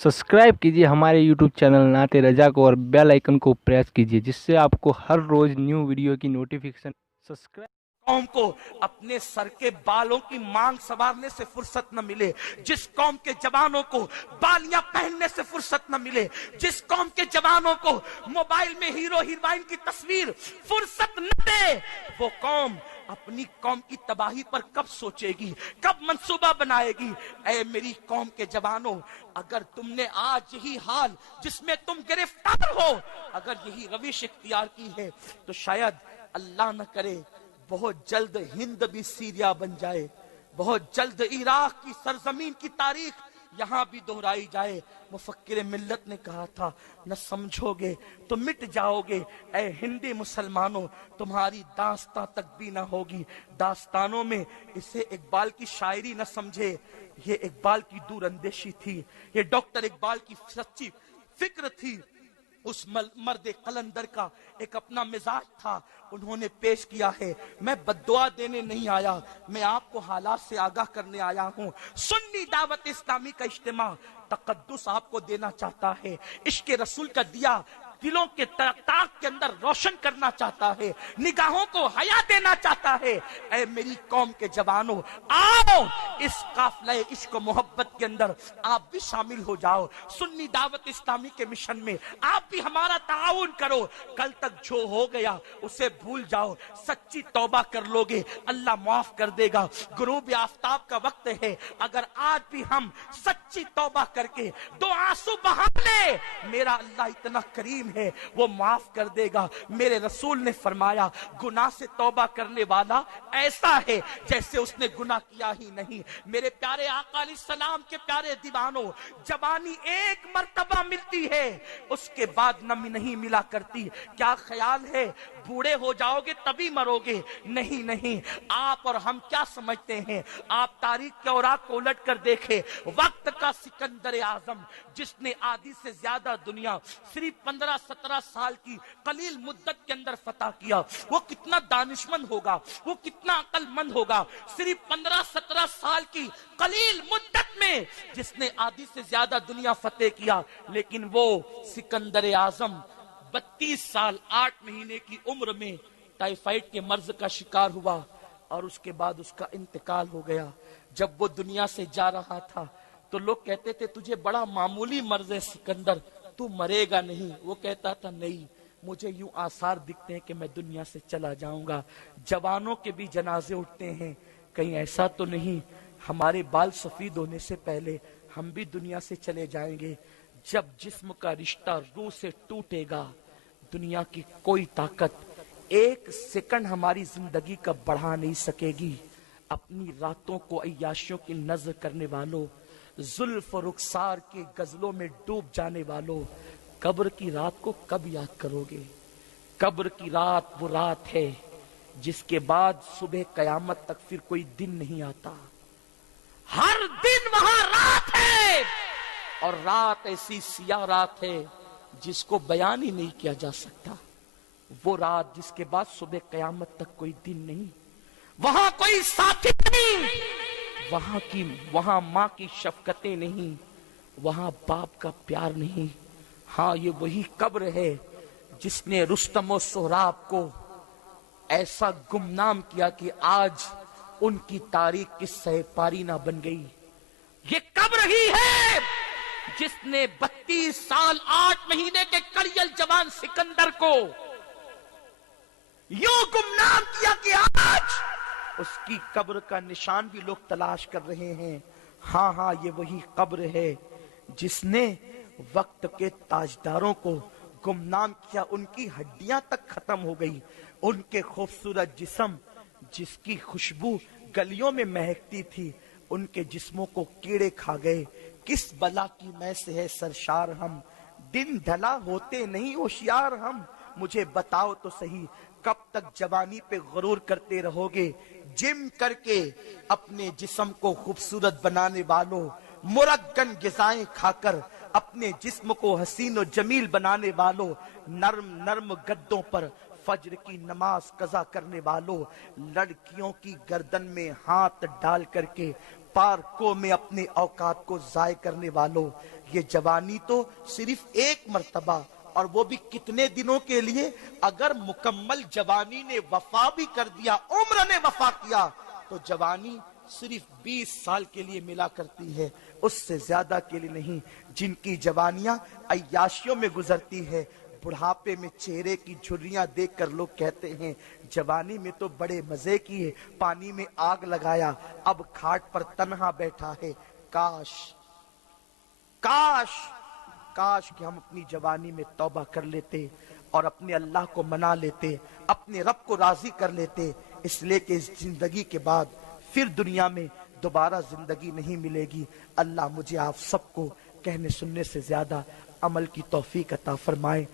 Subscribe कीजिए हमारे YouTube channel नाते रजा को और बेल आइकन को प्रेस कीजिए जिससे आपको हर रोज न्यू वीडियो की नोटिफिकेशन सब्सक्राइब। कौम को अपने सर के बालों की मांग संवारने से फुर्सत न मिले, जिस कौम के जवानों को बालियां पहनने से फुर्सत न मिले, जिस कौम के जवानों को मोबाइल में हीरो हीरोइन की तस्वीर फुर्सत न दे, वो कौम अपनी कौम की तबाही पर कब सोचेगी, कब मंसूबा बनाएगी। ऐ मेरी कौम के जवानों, अगर तुमने आज यही हाल जिसमें तुम गिरफ्तार हो, अगर यही रविश इख्तियार की है, तो शायद अल्लाह न करे बहुत जल्द हिंद भी सीरिया बन जाए, बहुत जल्द इराक की सरजमीन की तारीख यहां भी दोहराई जाए। मुफक्किर मिल्लत ने कहा था, न समझोगे तो मिट जाओगे। ऐ हिंदी मुसलमानों, तुम्हारी दास्तां तक भी न होगी दास्तानों में। इसे इकबाल की शायरी न समझे, ये इकबाल की दूरअंदेशी थी, ये डॉक्टर इकबाल की सच्ची फिक्र थी। उस मर्द कलंदर का एक अपना मिजाज था, उन्होंने पेश किया है। मैं बद्दुआ देने नहीं आया, मैं आपको हालात से आगाह करने आया हूँ। सुन्नी दावत इस्लामी का इज्तिमा तकद्दुस आपको देना चाहता है, इश्क रसूल का दिया दिलों के ताक के अंदर रोशन करना चाहता है, निगाहों को हया देना चाहता है। ऐ मेरी कौम के जवानों, आओ इस काफिले इश्क मोहब्बत के अंदर आप भी शामिल हो जाओ। सुन्नी दावत इस्लामी के मिशन में आप भी हमारा ताउन करो। कल तक जो हो गया उसे भूल जाओ, सच्ची तौबा कर लोगे अल्लाह माफ कर देगा। गुरूब आफ्ताब का वक्त है, अगर आज भी हम सच्ची तौबा करके दो आंसू बहा ले, मेरा अल्लाह इतना करीम है, वो माफ कर देगा। मेरे रसूल ने फरमाया, गुनाह से तौबा करने वाला ऐसा है जैसे उसने गुनाह किया ही नहीं। मेरे प्यारे आका अलैहिस्सलाम के प्यारे दीवानों, जवानी एक मर्तबा मिलती है, उसके बाद नमी नहीं मिला करती। क्या ख्याल है बूढ़े हो जाओगे तभी मरोगे? नहीं नहीं, आप और हम क्या समझते हैं? आप तारीख के औराक को उलट कर देखें, वक्त का सिकंदर आजम जिसने आधी से ज्यादा दुनिया सिर्फ 15-17 साल की कलील मुद्दत के अंदर फतह किया, वो कितना दानिशमंद होगा, वो कितना अक्लमंद होगा। सिर्फ 15-17 साल की कलील मुद्दत में जिसने आधी से ज्यादा दुनिया फतेह किया, लेकिन वो सिकंदर आजम 32 साल 8 महीने की उम्र में टाइफाइड के मर्ज का शिकार हुआ और उसके बाद उसका इंतकाल हो गया। जब वो दुनिया से जा रहा था तो लोग कहते थे, तुझे बड़ा मामूली मर्ज है सिकंदर, तू मरेगा नहीं। वो कहता था, नहीं, मुझे यूं आसार दिखते हैं कि मैं दुनिया से चला जाऊंगा। जवानों के भी जनाजे उठते हैं, कहीं ऐसा तो नहीं हमारे बाल सफेद होने से पहले हम भी दुनिया से चले जाएंगे। जब जिस्म का रिश्ता रूह से टूटेगा, दुनिया की कोई ताकत एक सेकंड हमारी जिंदगी का बढ़ा नहीं सकेगी। अपनी रातों को अय्याशियों की नजर करने वालों, जुल्फ और रुखसार के गजलों में डूब जाने वालों, कब्र की रात को कब याद करोगे? कब्र की रात वो रात है जिसके बाद सुबह कयामत तक फिर कोई दिन नहीं आता। हर दिन वहां रात है, और रात ऐसी सियाह रात है जिसको बयान ही नहीं किया जा सकता। वो रात जिसके बाद सुबह कयामत तक कोई दिन नहीं, वहां कोई साथी नहीं, वहां माँ की शफकतें नहीं, वहां बाप का प्यार नहीं। हाँ, ये वही कब्र है जिसने रुस्तम और सोहराब को ऐसा गुमनाम किया कि आज उनकी तारीख की सहपारी ना बन गई। ये कब्र ही है जिसने 32 साल 8 महीने के कड़ियल जवान सिकंदर को यूं गुमनाम किया कि आज उसकी कब्र का निशान भी लोग तलाश कर रहे हैं। हाँ, ये वही कब्र है जिसने वक्त के ताजदारों को गुमनाम किया। उनकी हड्डियां तक खत्म हो गई, उनके खूबसूरत जिस्म जिसकी खुशबू गलियों में महकती थी, उनके जिस्मों को कीड़े खा गए। किस बला की मैं से है सरशार हम, दिन ढला होते नहीं होशियार हम। मुझे बताओ तो सही, कब तक जवानी पे गुरूर करते रहोगे? जिम करके अपने जिस्म को खूबसूरत बनाने वालों, मुरग्गन गिज़ाएं खाकर अपने जिस्म को हसीन और जमील बनाने वालों, नर्म नर्म गद्दों पर फज्र की नमाज कज़ा करने वालों, लड़कियों की गर्दन में हाथ डाल करके پارکوں میں اپنے اوقات کو ضائع کرنے والوں، یہ جوانی تو صرف ایک مرتبہ، اور وہ بھی کتنے دنوں کے لیے؟ اگر مکمل جوانی نے وفا بھی کر دیا، عمر نے وفا کیا، تو جوانی صرف 20 سال کے لیے ملا کرتی ہے، اس سے زیادہ کے لیے نہیں۔ جن کی جوانیاں عیاشیوں میں گزرتی ہے، بڑھاپے میں چہرے کی جھریاں دیکھ کر لوگ کہتے ہیں جوانی میں تو بڑے مزے کیے، پانی میں آگ لگایا، اب کھاٹ پر تنہا بیٹھا ہے۔ کاش کاش کاش کہ ہم اپنی جوانی میں توبہ کر لیتے اور اپنے اللہ کو منا لیتے، اپنے رب کو راضی کر لیتے، اس لیے کہ اس زندگی کے بعد پھر دنیا میں دوبارہ زندگی نہیں ملے گی۔ اللہ مجھے آپ سب کو کہنے سننے سے زیادہ عمل کی توفیق عطا فرمائے۔